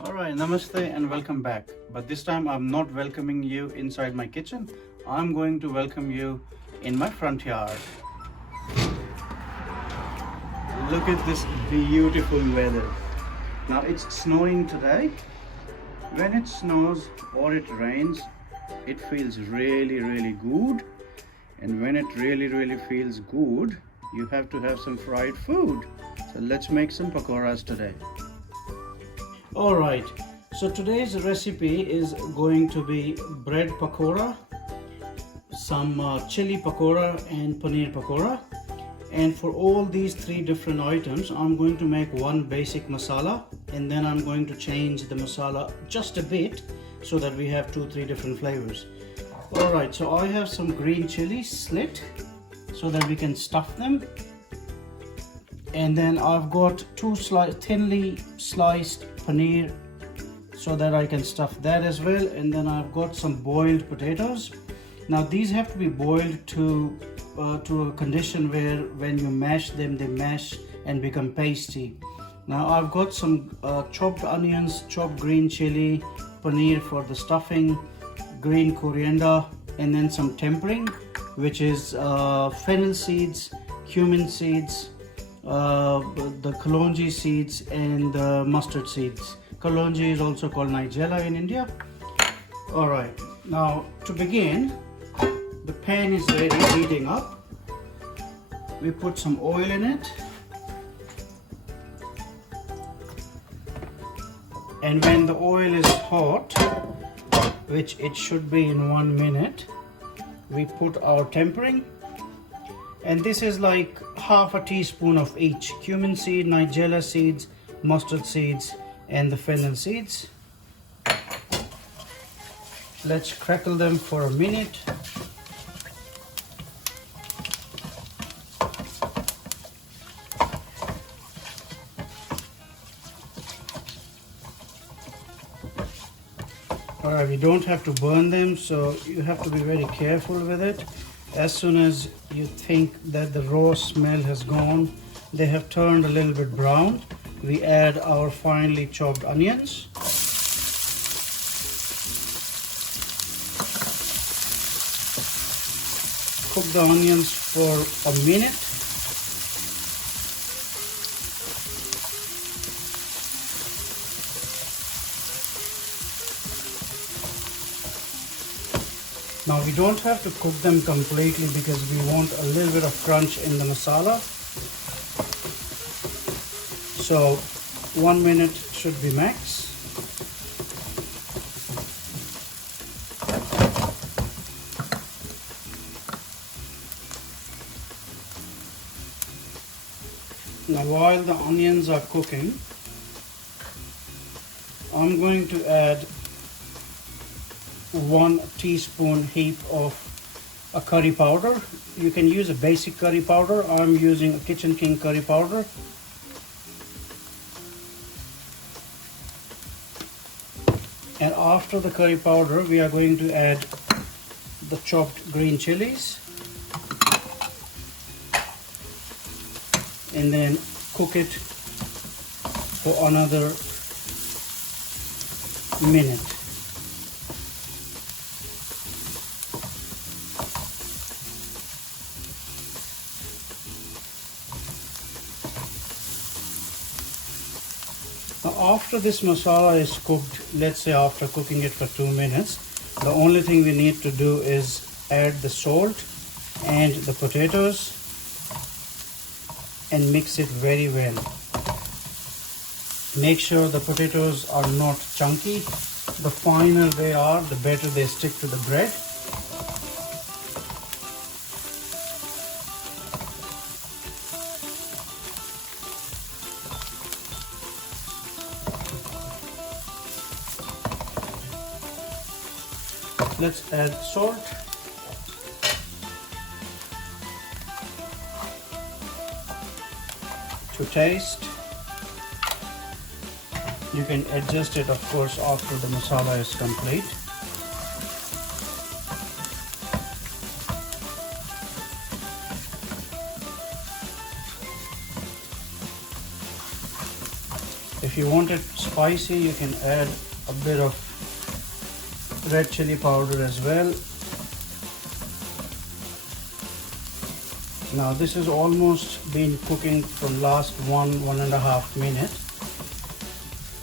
Alright, namaste and welcome back. But this time I'm not welcoming you inside my kitchen. I'm going to welcome you in my front yard. Look at this beautiful weather. Now it's snowing today. When it snows or it rains, it feels really good. And when it really feels good, you have to have some fried food. So let's make some pakoras today. Alright, so today's recipe is going to be bread pakora, some chili pakora and paneer pakora. And for all these three different items, I'm going to make one basic masala, and then I'm going to change the masala just a bit so that we have 2-3 different flavors. Alright, so I have some green chilies slit so that we can stuff them. And then I've got two thinly sliced paneer so that I can stuff that as well. And then I've got some boiled potatoes. Now these have to be boiled to a condition where when you mash them, they mash and become pasty. Now I've got some chopped onions, chopped green chili, paneer for the stuffing, green coriander, and then some tempering, which is fennel seeds, cumin seeds, the kalonji seeds, and the mustard seeds. Kalonji is also called nigella in India. Alright, now to begin, the pan is ready, heating up. We put some oil in it. And when the oil is hot, which it should be in 1 minute, we put our tempering. And this is like half a teaspoon of each: cumin seed, nigella seeds, mustard seeds, and the fennel seeds. Let's crackle them for a minute. Alright, we don't have to burn them, so you have to be very careful with it. As soon as you think that the raw smell has gone, they have turned a little bit brown, we add our finely chopped onions. Cook the onions for a minute. Now we don't have to cook them completely because we want a little bit of crunch in the masala. So 1 minute should be max. Now while the onions are cooking, I'm going to add 1 teaspoon heap of a curry powder. You can use a basic curry powder. I'm using a Kitchen King curry powder. And after the curry powder, we are going to add the chopped green chilies. And then cook it for another minute. Now after this masala is cooked, let's say after cooking it for 2 minutes, the only thing we need to do is add the salt and the potatoes and mix it very well. Make sure the potatoes are not chunky. The finer they are, the better they stick to the bread. Let's add salt. To taste. You can adjust it, of course, after the masala is complete. If if you want it spicy, you can add a bit of red chili powder as well. Now this has almost been cooking from last 1.5 minutes,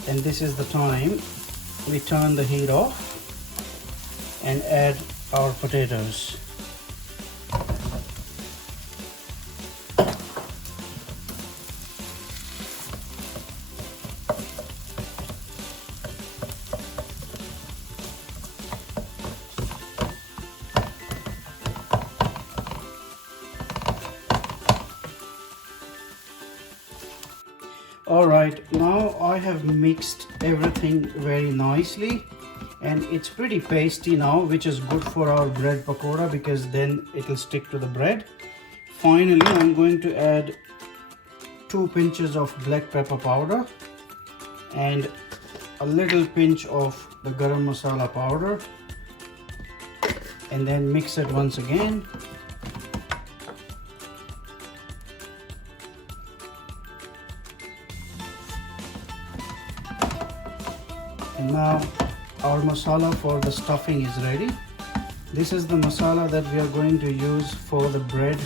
and this is the time we turn the heat off and add our potatoes. Alright, now I have mixed everything very nicely, and it's pretty pasty now, which is good for our bread pakora because then it will stick to the bread. Finally, I'm going to add 2 pinches of black pepper powder and a little pinch of the garam masala powder, and then mix it once again. And now our masala for the stuffing is ready. This is the masala that we are going to use for the bread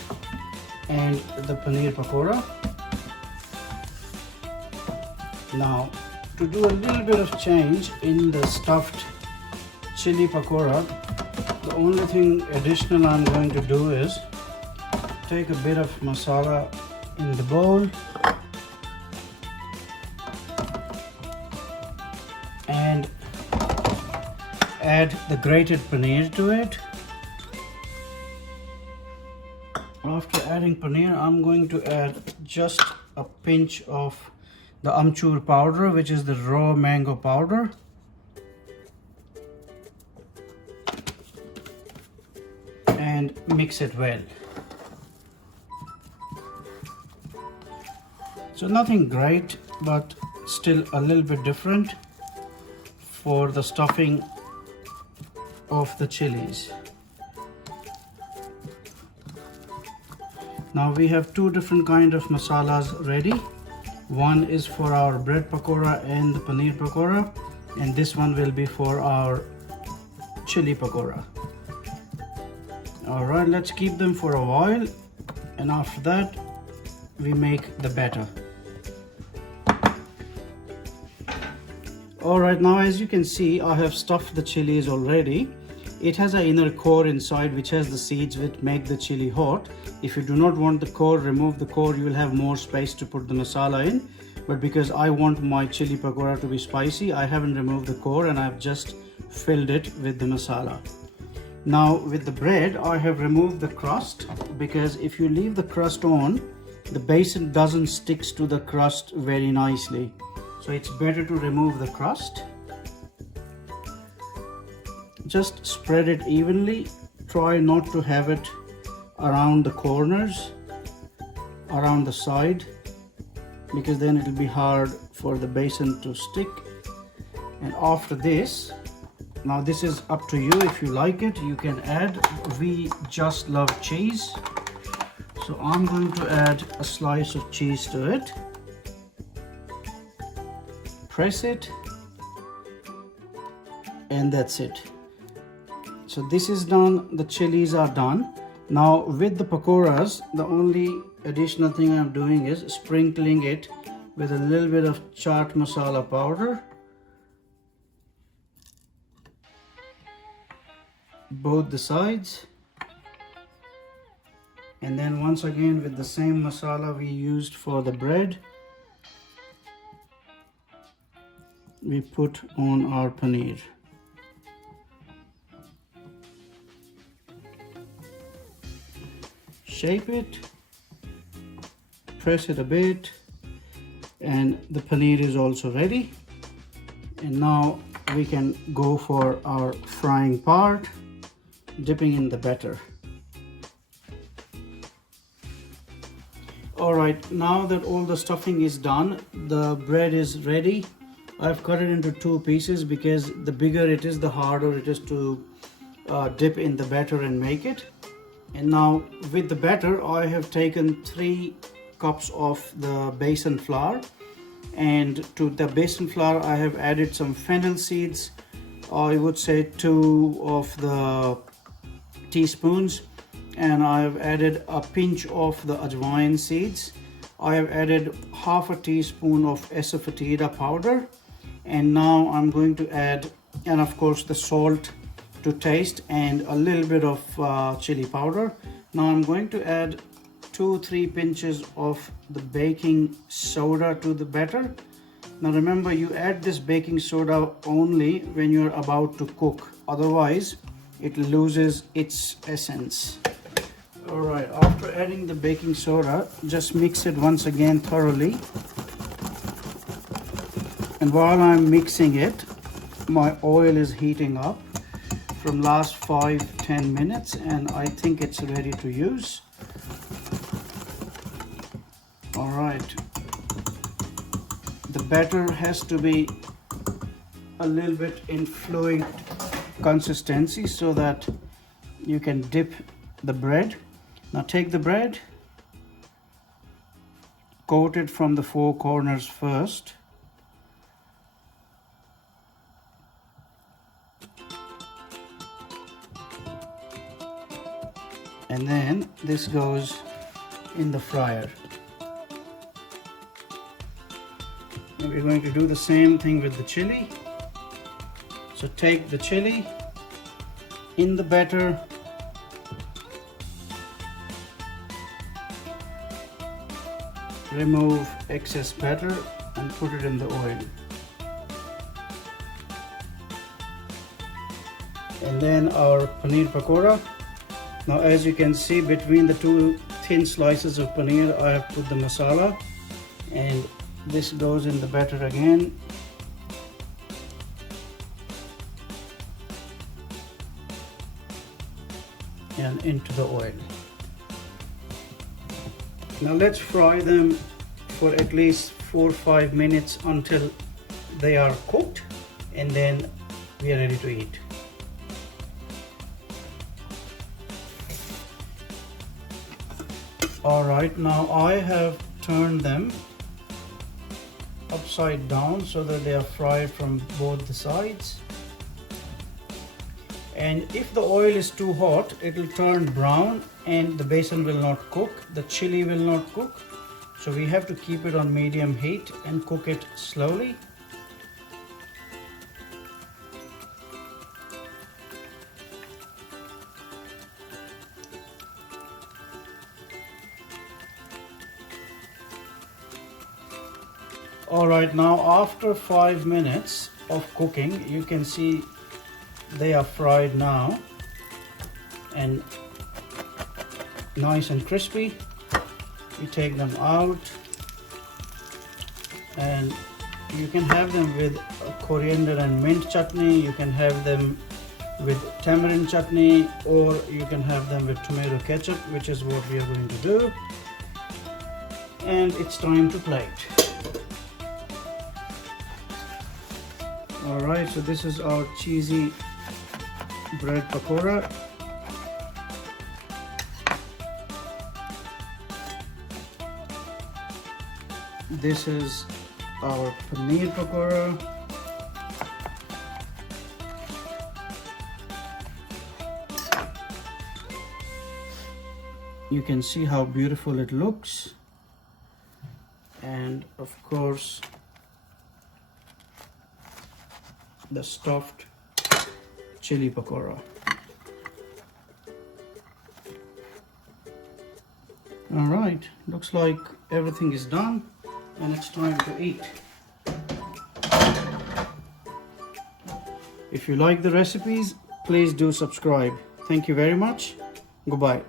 and the paneer pakora. Now, to do a little bit of change in the stuffed chili pakora, the only thing additional I'm going to do is take a bit of masala in the bowl and add the grated paneer to it. After adding paneer, I'm going to add just a pinch of the amchur powder, which is the raw mango powder. And mix it well. So nothing great, but still a little bit different for the stuffing of the chilies. Now we have 2 different kind of masalas ready. One is for our bread pakora and the paneer pakora, and this one will be for our chili pakora. Alright, let's keep them for a while, and after that we make the batter. Alright, now as you can see, I have stuffed the chilies already. It has an inner core inside which has the seeds which make the chili hot. If you do not want the core, remove the core, you will have more space to put the masala in. But because I want my chili pakora to be spicy, I haven't removed the core and I've just filled it with the masala. Now with the bread, I have removed the crust, because if you leave the crust on, the basin doesn't stick to the crust very nicely. So it's better to remove the crust. Just spread it evenly. Try not to have it around the corners, around the side, because then it will be hard for the basin to stick. And after this, now this is up to you. If you like it, you can add. We just love cheese, so I'm going to add a slice of cheese to it. Press it, and that's it. So this is done, the chilies are done. Now with the pakoras, the only additional thing I'm doing is sprinkling it with a little bit of chaat masala powder, both the sides, and then once again with the same masala we used for the bread, we put on our paneer. Shape it, press it a bit, and the paneer is also ready. And now we can go for our frying part, dipping in the batter. Alright, now that all the stuffing is done, the bread is ready. I've cut it into 2 pieces because the bigger it is, the harder it is to dip in the batter and make it. And now with the batter, I have taken 3 cups of the besan flour, And to the besan flour I have added some fennel seeds. I would say 2 of the teaspoons, and I have added a pinch of the ajwain seeds. I have added half a teaspoon of asafoetida powder, and now I'm going to add, and of course the salt to taste, and a little bit of chili powder. Now I'm going to add 2-3 pinches of the baking soda to the batter. Now remember, you add this baking soda only when you're about to cook, otherwise it loses its essence. Alright, after adding the baking soda, just mix it once again thoroughly. And while I'm mixing it, my oil is heating up from last 5-10 minutes, and I think it's ready to use. Alright, the batter has to be a little bit in fluid consistency so that you can dip the bread. Now take the bread, coat it from the 4 corners first. And then this goes in the fryer. And we're going to do the same thing with the chili. So take the chili in the batter, remove excess batter and put it in the oil. And then our paneer pakora. Now as you can see, between the 2 thin slices of paneer I have put the masala, and this goes in the batter again. And into the oil. Now let's fry them for at least 4-5 minutes until they are cooked, and then we are ready to eat. Alright, now I have turned them upside down so that they are fried from both the sides. And if the oil is too hot, it will turn brown and the besan will not cook, the chili will not cook. So we have to keep it on medium heat and cook it slowly. Alright, now after 5 minutes of cooking, you can see they are fried now and nice and crispy. You take them out and you can have them with coriander and mint chutney, you can have them with tamarind chutney, or you can have them with tomato ketchup, which is what we are going to do. And it's time to plate. Alright, so this is our cheesy bread pakora. This is our paneer pakora. You can see how beautiful it looks. And of course, the stuffed chili pakora. All right, looks like everything is done and it's time to eat. If you like the recipes, please do subscribe. Thank you very much. Goodbye.